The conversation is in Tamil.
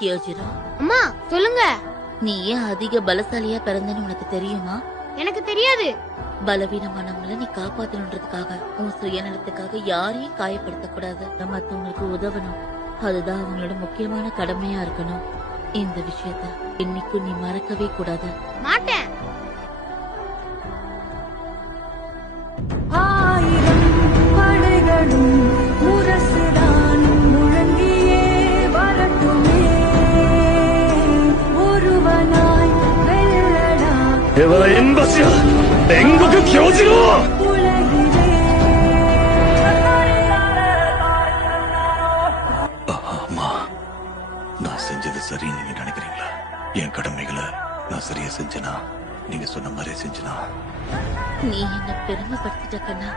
கியோஜிரோ, அம்மா சொல்லுங்க. நீ ஏன் அதிக பலசாலியா பிறந்தன்னு உனக்கு தெரியுமா? எனக்கு தெரியாது. பலவீனமானவங்களை நீ காப்பாத்தணுன்றதுக்காக, உன் சுயநலத்துக்காக யாரையும் காயப்படுத்த கூடாது. மத்தவங்களுக்கு உதவணும், அதுதான் அவங்களோட முக்கியமான கடமையா இருக்கணும். இந்த விஷயத்த இன்னைக்கும் நீ மறக்கவே கூடாது. மாட்டேன். ஆயிரம் படைகளும் முரசுதான் முழங்கியே வரட்டுமே, ஒருவனாய் வெல்லடா உலகிலே. அம்மா, நான் செஞ்சது சரின்னு நீங்க நினைக்கிறீங்களா? என் கடமைகளை நான் சரியா செஞ்சனா? நீங்க சொன்ன மாதிரி செஞ்சனா? நீ என்ன பெருமைப்படுத்திட்ட கண்ணா.